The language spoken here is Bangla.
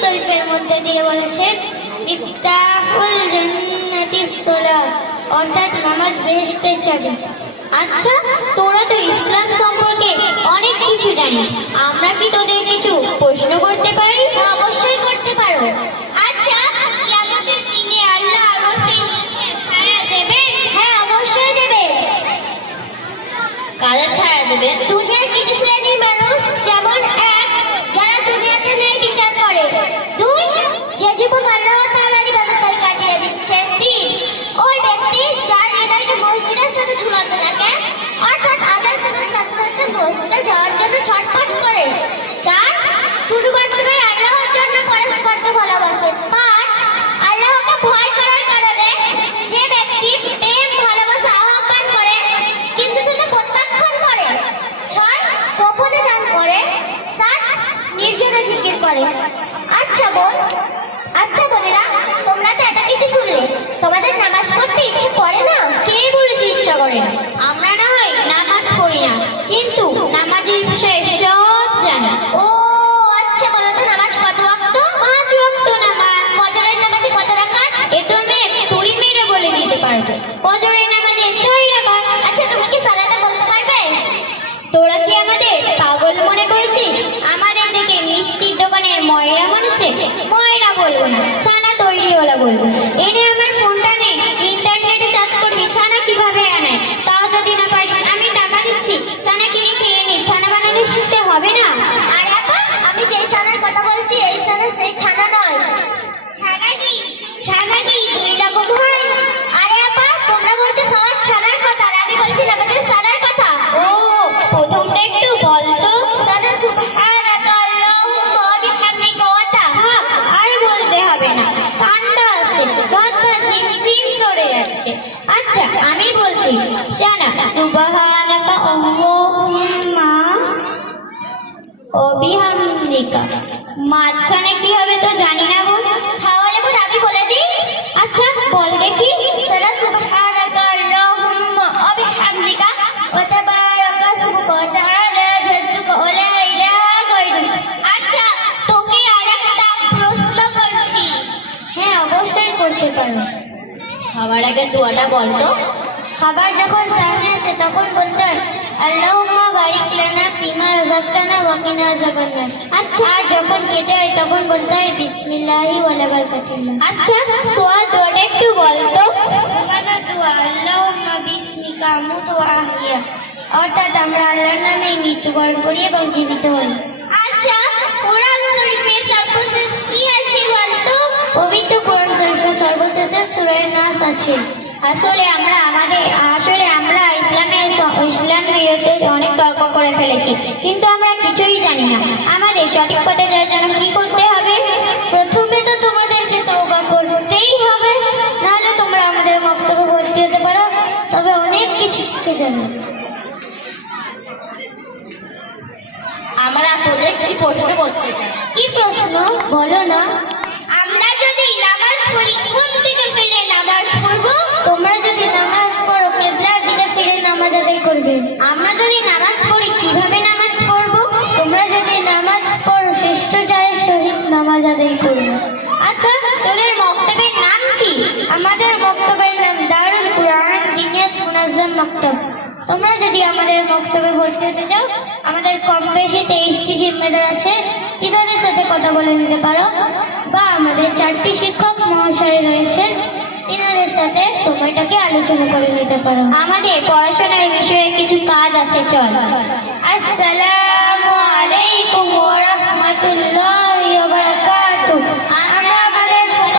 শরীফের মধ্যে দিয়ে বলেছেন ইফতাহুল জান্নাতিস সালাত, অর্থাৎ নামাজ বেহেশতের চাবি। আচ্ছা, তোরা তো ইসলাম সম্পর্কে অনেক কিছু জানিস, আমরা কি তোদের কিছু প্রশ্ন করতে পারি? অবশ্যই করতে পারো। আচ্ছা, কিয়ামতের দিনে আল্লাহ আরশের নিচে ছায়া দেবেন? হ্যাঁ, অবশ্যই দেবেন। কাদের ছায়া দেবেন? দুনিয়ার কিছু শ্রেণীর মানুষ, যেমন এক, যারা দুনিয়াতে ন্যায় বিচার করে; দুই, যে যুবক আল্লাহ তাআলার ইবাদতে কাটিয়ে দিচ্ছে; তিন, ওই ব্যক্তি যার হৃদয়টা মসজিদের সাথে ঝুলাতে থাকে, অর্থাৎ আদায় করার সাথে সাথে মসজিদে যাওয়ার জন্য ছটফট করে; চার, শুধুমাত্র আল্লাহর জন্য পরস্পরকে ভালোবাসে; পাঁচ, আল্লাহকে ভয় করার কারণে যে ব্যক্তি প্রেম ভালোবাসা আহ্বান করে কিন্তু সেটা প্রত্যাখ্যান করে; ছয়, গোপনে দান করে; সাত, নির্জনে জিকির করে। আচ্ছা বোনেরা, তোমরা তো এত কিছু শুনলে, তোমাদের নামাজ পড়তে ইচ্ছে করে না? কে বলেছে ইচ্ছা করে না? আমরা না হয় নামাজ পড়ি না, কিন্তু নামাজের বিষয়ে সব জানি। ও আচ্ছা, বলো তো নামাজ কত ওয়াক্ত? 5 ওয়াক্ত নামাজ। ফজরের নামাজে কত রাকাত? এ তো আমি তুড়ি মেরে বলে দিতে পারবো। ফজরের নামাজে 6 রাকাত। আচ্ছা, তুমি কি সালাতটা বলতে পারবে? তোরা কি আমাদের পাগল মনে করেছিস? আমাদের দেখে মিষ্টির দোকানের ময়রা মনে হচ্ছে? ময়রা বলবো না, ছানা তৈরিওয়ালা বলবো। এনে আমার ফোনটা নেই, ইন্টারনেটে সার্চ করবি ছানা কিভাবে আনে। তাও যদি না পারিস, আমি টাকা দিচ্ছি, ছানা কিনে খেয়ে নি। ছানা বানানো শিখতে হবে না? আরে আপা, আমি যেই ছানার কথা বলছি এই ছানা সেই ছানা নয়। ছানা কি 2 রকম হয়? আরে আপা, তোমরা বলতে সবার ছানার কথা, আর আমি বলছি আমাদের ছানার কথা। ও, প্রথমটা একটু বলতো। ছানা সুবহানাকা আল্লাহুম্মা ওয়া বিহামদিকা ওয়া তাহা। আর বলতে হবে না, ঠান্ডা আছে, গলা ঝিমঝিম করে যাচ্ছে। আচ্ছা, আমি বলছি, ছানা সুবহানাকা আল্লাহুম্মা ওয়া বিহামদিকা, মাঝখানে কি হবে তো জানি না বোন। তাহলে বোন আমি বলে দিই। আচ্ছা, বল দেখি। ছানা সুবহানাকা আল্লাহুম্মা ওয়া বিহামদিকা ওয়া তাবারাকা ইসমুকা ওয়া তাআলা জাদ্দুকা ওয়া লা ইলাহা গায়রুক। আচ্ছা, তোকে আরেকটা প্রশ্ন করছি। হ্যাঁ, অবশ্যই করতে পারো। খাবার আগে দোয়াটা বলতো। খাবার যখন সামনে আসে তখন বলতে হয় আল্লাহুম্মা বারিক লানা ফিমা রাযাকতানা ওয়া কিনা আযাবান্নার। আচ্ছা, আর যখন খেতে হয় তখন বলতে হয় বিসমিল্লাহি ওয়া লা বারাকাতুল্লাহ। আচ্ছা, দোয়াটা একটু বলতো। দোয়া আল্লাহুম্মা বিসমিকা আমুতু ওয়া আহইয়া, অর্থাৎ আমরা আল্লাহর নামে মৃত্যুবরণ করি এবং জীবিত হই। আচ্ছা, কোরআন শরীফে সর্বশেষ কি আছে বলতো? পবিত্র কোরআন শরীফে সর্বশেষে সূরা নাস আছে। আসলে আমরা ইসলাম বিরুদ্ধে অনেক তর্ক করে ফেলেছি, কিন্তু আমরা কিছুই জানি না। আমাদের সঠিক পথে যাওয়ার জন্য কি করতে হবে? প্রথমে তো তোমাদেরকে তওবা করতেই হবে, নাহলে তোমরা আমাদের বক্তব্য ভর্তি হতে পারো, তবে অনেক কিছু শিখে যাবে। আমরা তোদের কি প্রশ্ন করছি? কি প্রশ্ন বলো না। আমরা যদি নামাজ পড়ি কোন দিকে ফিরে নামাজ পড়বো? তোমরা যদি নামাজ পড়ো কিবলার দিকে ফিরে নামাজ আদায় করবে। আমরা যদি নামাজ পড়ি কিভাবে নামাজ পড়বো? তোমরা যদি নামাজ পড়ো শিষ্টাচারের সহিত নামাজ আদায় করবে। আচ্ছা, তোদের বক্তব্যের নাম কি? আমাদের বক্তব্যের নাম দারুল কুরআন দিনিয়াত মুনাজ্জাম মাকতাব। তোমরা যদি আমাদের বক্তব্যে ভর্তি হতে চাও, আমাদের কম বেশি 23টি জিম্মেদার আছে, তিনাদের সাথে কথা বলে নিতে পারো, বা আমাদের 4টি শিক্ষক মহাশয় রয়েছেন, তিনাদের সাথে সময়টাকে আলোচনা করে নিতে পারো। আমাদের পড়াশোনার বিষয়ে কিছু কাজ আছে, চল।